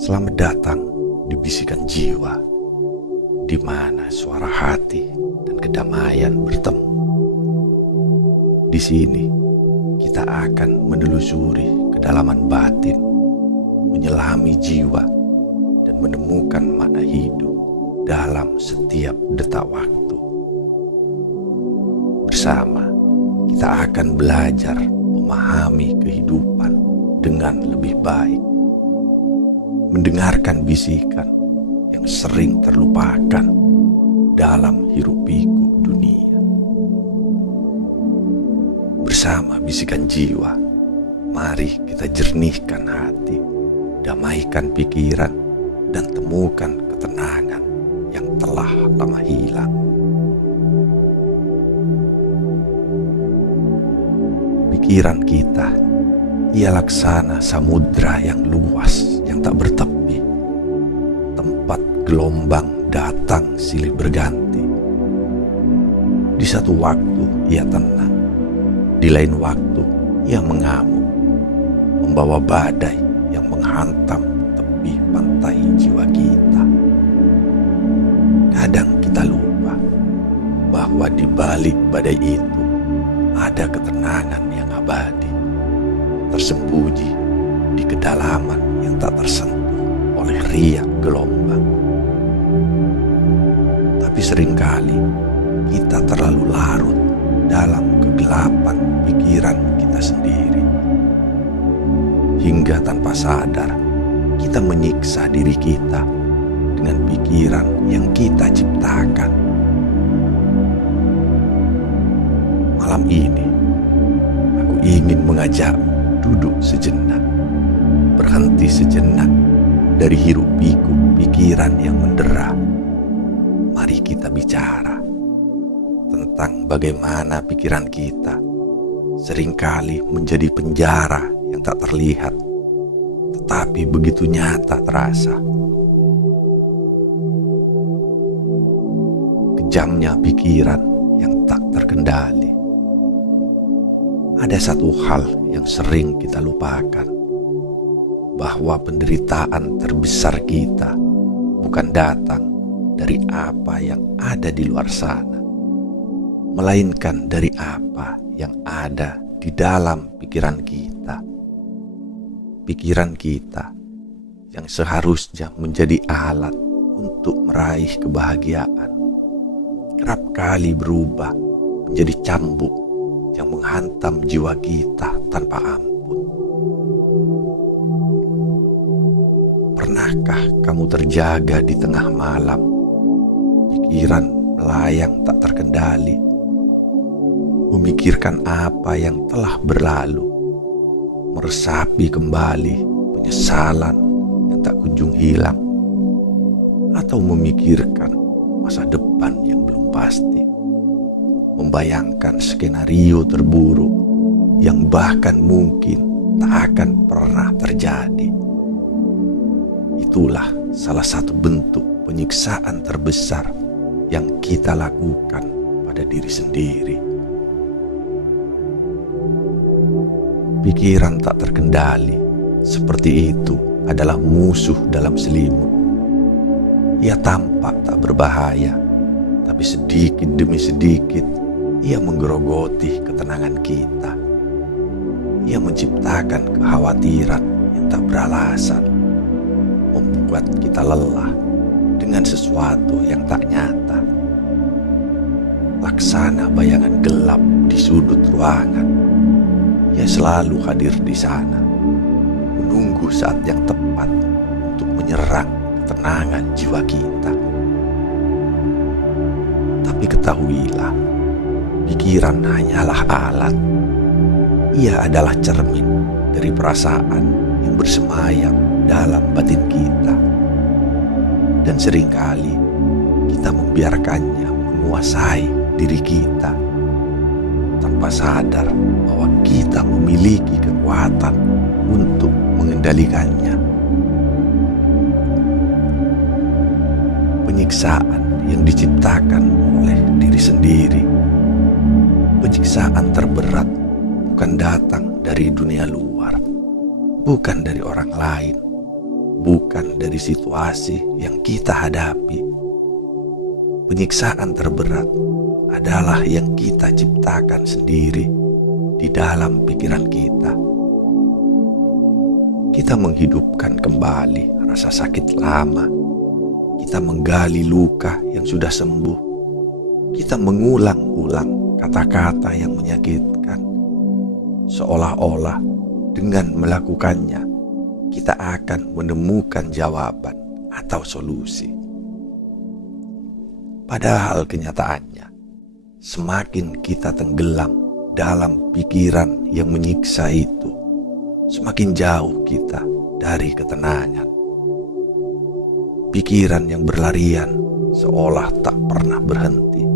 Selamat datang di bisikan jiwa, di mana suara hati dan kedamaian bertemu. Di sini kita akan menelusuri kedalaman batin, menyelami jiwa, dan menemukan makna hidup dalam setiap detak waktu. Bersama kita akan belajar memahami kehidupan dengan lebih baik, mendengarkan bisikan yang sering terlupakan dalam hiruk-pikuk dunia. Bersama bisikan jiwa, mari kita jernihkan hati, damaikan pikiran, dan temukan ketenangan yang telah lama hilang. Pikiran kita ia laksana samudra yang luas, yang tak bertepi, tempat gelombang datang silih berganti. Di satu waktu ia tenang, di lain waktu ia mengamuk, membawa badai yang menghantam tepi pantai jiwa kita. Kadang kita lupa bahwa di balik badai itu ada ketenangan yang abadi, tersembunyi di kedalaman yang tak tersentuh oleh riak gelombang. Tapi seringkali kita terlalu larut dalam kegelapan pikiran kita sendiri, hingga tanpa sadar kita menyiksa diri kita dengan pikiran yang kita ciptakan. Malam ini aku ingin mengajakmu duduk sejenak, berhenti sejenak dari hiruk-pikuk pikiran yang mendera. Mari kita bicara tentang bagaimana pikiran kita seringkali menjadi penjara yang tak terlihat, tetapi begitu nyata terasa. Kejamnya pikiran yang tak terkendali. Ada satu hal yang sering kita lupakan, bahwa penderitaan terbesar kita bukan datang dari apa yang ada di luar sana, melainkan dari apa yang ada di dalam pikiran kita. Pikiran kita yang seharusnya menjadi alat untuk meraih kebahagiaan, kerap kali berubah menjadi cambuk yang menghantam jiwa kita tanpa ampun. Pernahkah kamu terjaga di tengah malam, pikiran melayang tak terkendali, memikirkan apa yang telah berlalu, meresapi kembali penyesalan yang tak kunjung hilang, atau memikirkan masa depan yang belum pasti, membayangkan skenario terburuk yang bahkan mungkin tak akan pernah terjadi? Itulah salah satu bentuk penyiksaan terbesar yang kita lakukan pada diri sendiri. Pikiran tak terkendali seperti itu adalah musuh dalam selimut. Ia tampak tak berbahaya, tapi sedikit demi sedikit ia menggerogoti ketenangan kita. Ia menciptakan kekhawatiran yang tak beralasan, membuat kita lelah dengan sesuatu yang tak nyata. Laksana bayangan gelap di sudut ruangan, ia selalu hadir di sana, menunggu saat yang tepat untuk menyerang ketenangan jiwa kita. Tapi ketahuilah, pikiran hanyalah alat. Ia adalah cermin dari perasaan yang bersemayam dalam batin kita. Dan seringkali kita membiarkannya menguasai diri kita tanpa sadar bahwa kita memiliki kekuatan untuk mengendalikannya. Penyiksaan yang diciptakan oleh diri sendiri, penyiksaan terberat bukan datang dari dunia luar, bukan dari orang lain, bukan dari situasi yang kita hadapi. Penyiksaan terberat adalah yang kita ciptakan sendiri di dalam pikiran kita. Kita menghidupkan kembali rasa sakit lama. Kita menggali luka yang sudah sembuh. Kita mengulang-ulang kata-kata yang menyakitkan. Seolah-olah dengan melakukannya, kita akan menemukan jawaban atau solusi. Padahal kenyataannya, semakin kita tenggelam dalam pikiran yang menyiksa itu, semakin jauh kita dari ketenangan. Pikiran yang berlarian seolah tak pernah berhenti.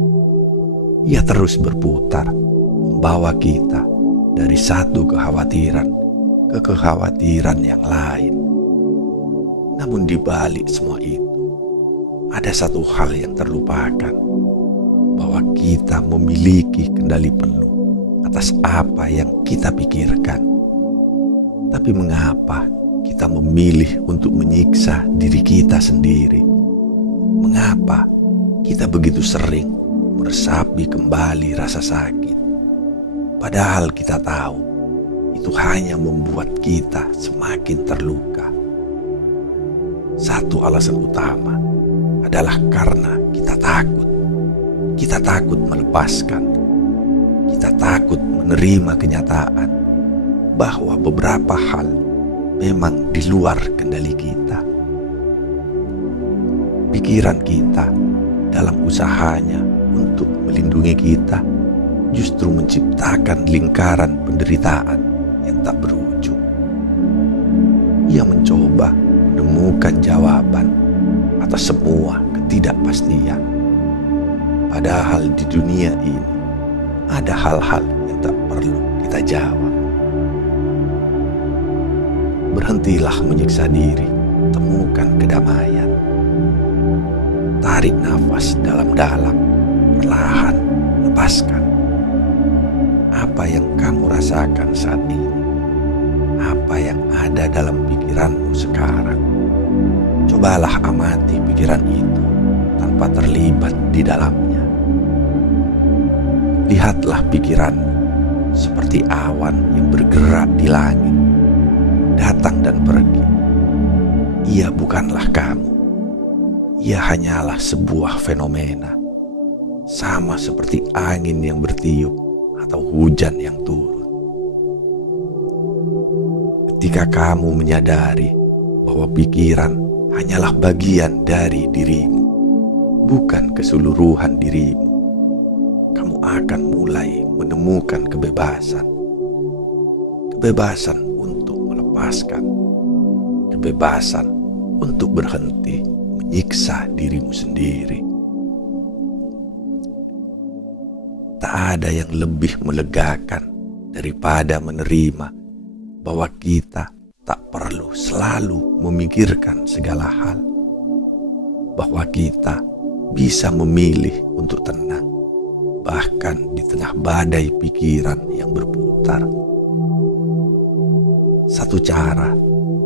Ia terus berputar, membawa kita dari satu kekhawatiran ke kekhawatiran yang lain. Namun di balik semua itu, ada satu hal yang terlupakan, bahwa kita memiliki kendali penuh atas apa yang kita pikirkan. Tapi mengapa kita memilih untuk menyiksa diri kita sendiri? Mengapa kita begitu sering meresapi kembali rasa sakit? Padahal kita tahu itu hanya membuat kita semakin terluka. Satu alasan utama adalah karena kita takut. Kita takut melepaskan. Kita takut menerima kenyataan bahwa beberapa hal memang di luar kendali kita. Pikiran kita dalam usahanya untuk melindungi kita justru menciptakan lingkaran penderitaan yang tak berujung. Ia mencoba menemukan jawaban atas semua ketidakpastian. Padahal di dunia ini ada hal-hal yang tak perlu kita jawab. Berhentilah menyiksa diri, temukan kedamaian. Tarik nafas dalam-dalam, perlahan lepaskan. Apa yang kamu rasakan saat ini? Apa yang ada dalam pikiranmu sekarang? Cobalah amati pikiran itu tanpa terlibat di dalamnya. Lihatlah pikiranmu seperti awan yang bergerak di langit, datang dan pergi. Ia bukanlah kamu. Ia hanyalah sebuah fenomena, sama seperti angin yang bertiup atau hujan yang turun. Ketika kamu menyadari bahwa pikiran hanyalah bagian dari dirimu, bukan keseluruhan dirimu, kamu akan mulai menemukan kebebasan. Kebebasan untuk melepaskan. Kebebasan untuk berhenti menyiksa dirimu sendiri. Tak ada yang lebih melegakan daripada menerima bahwa kita tak perlu selalu memikirkan segala hal. Bahwa kita bisa memilih untuk tenang, bahkan di tengah badai pikiran yang berputar. Satu cara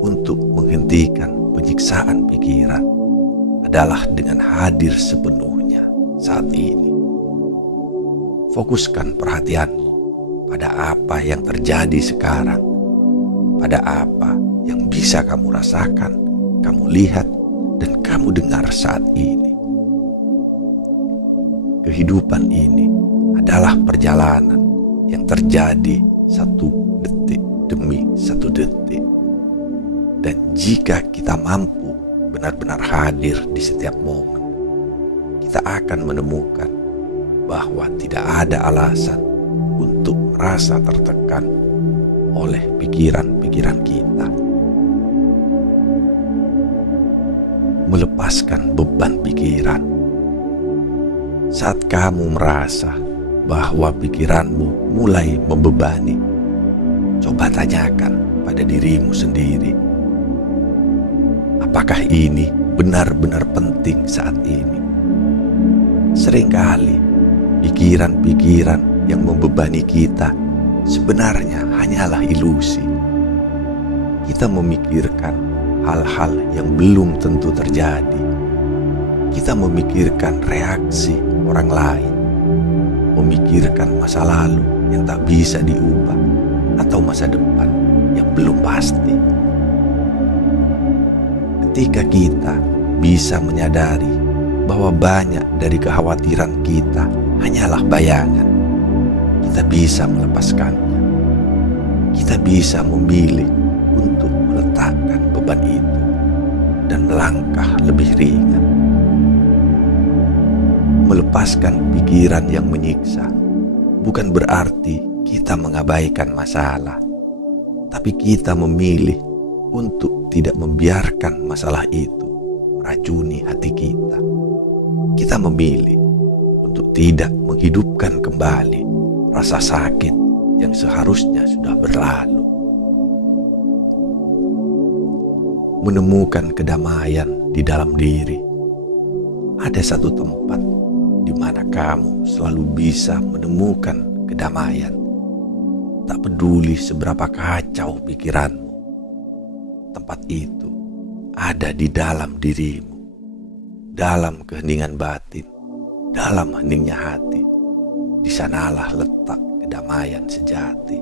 untuk menghentikan penyiksaan pikiran adalah dengan hadir sepenuhnya saat ini. Fokuskan perhatianmu pada apa yang terjadi sekarang, pada apa yang bisa kamu rasakan, kamu lihat, dan kamu dengar saat ini. Kehidupan ini adalah perjalanan yang terjadi satu detik demi satu detik. Dan jika kita mampu benar-benar hadir di setiap momen, kita akan menemukan bahwa tidak ada alasan untuk merasa tertekan oleh pikiran-pikiran kita. Melepaskan beban pikiran. Saat kamu merasa bahwa pikiranmu mulai membebani, coba tanyakan pada dirimu sendiri, apakah ini benar-benar penting saat ini? Seringkali pikiran-pikiran yang membebani kita sebenarnya hanyalah ilusi. Kita memikirkan hal-hal yang belum tentu terjadi. Kita memikirkan reaksi orang lain, memikirkan masa lalu yang tak bisa diubah, atau masa depan yang belum pasti. Ketika kita bisa menyadari bahwa banyak dari kekhawatiran kita hanyalah bayangan, kita bisa melepaskannya. Kita bisa memilih untuk meletakkan beban itu dan melangkah lebih ringan. Melepaskan pikiran yang menyiksa bukan berarti kita mengabaikan masalah, tapi kita memilih untuk tidak membiarkan masalah itu meracuni hati kita. Kita memilih untuk tidak menghidupkan kembali rasa sakit yang seharusnya sudah berlalu. Menemukan kedamaian di dalam diri. Ada satu tempat di mana kamu selalu bisa menemukan kedamaian. Tak peduli seberapa kacau pikiranmu, tempat itu ada di dalam dirimu, dalam keheningan batin, dalam heningnya hati. Di sanalah letak kedamaian sejati.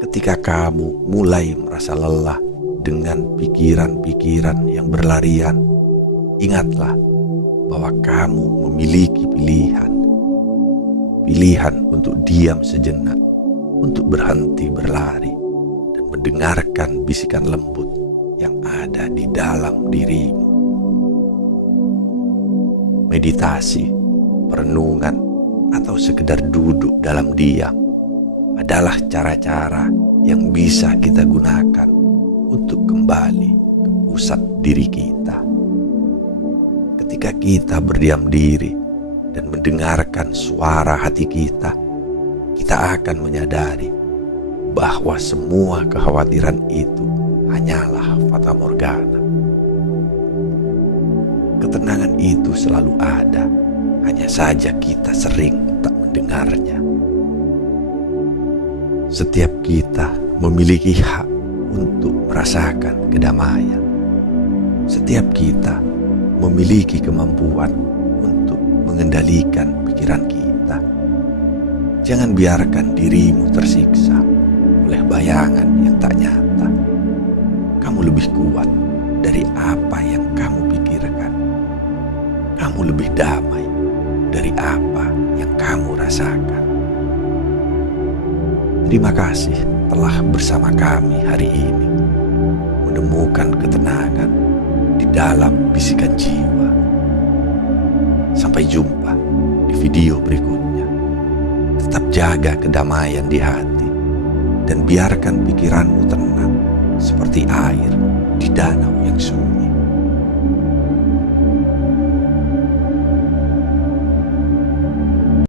Ketika kamu mulai merasa lelah dengan pikiran-pikiran yang berlarian, ingatlah bahwa kamu memiliki pilihan. Pilihan untuk diam sejenak, untuk berhenti berlari, dan mendengarkan bisikan lembut yang ada di dalam dirimu. Meditasi, perenungan, atau sekedar duduk dalam diam adalah cara-cara yang bisa kita gunakan untuk kembali ke pusat diri kita. Ketika kita berdiam diri dan mendengarkan suara hati kita, kita akan menyadari bahwa semua kekhawatiran itu hanyalah fata morgana. Ketenangan itu selalu ada, hanya saja kita sering tak mendengarnya. Setiap kita memiliki hak untuk merasakan kedamaian. Setiap kita memiliki kemampuan untuk mengendalikan pikiran kita. Jangan biarkan dirimu tersiksa oleh bayangan yang tak nyata. Kamu lebih kuat dari apa yang kamu pikirkan. Kamu lebih damai dari apa yang kamu rasakan. Terima kasih telah bersama kami hari ini, menemukan ketenangan di dalam bisikan jiwa. Sampai jumpa di video berikutnya. Tetap jaga kedamaian di hati dan biarkan pikiranmu tenang seperti air di danau yang sunyi.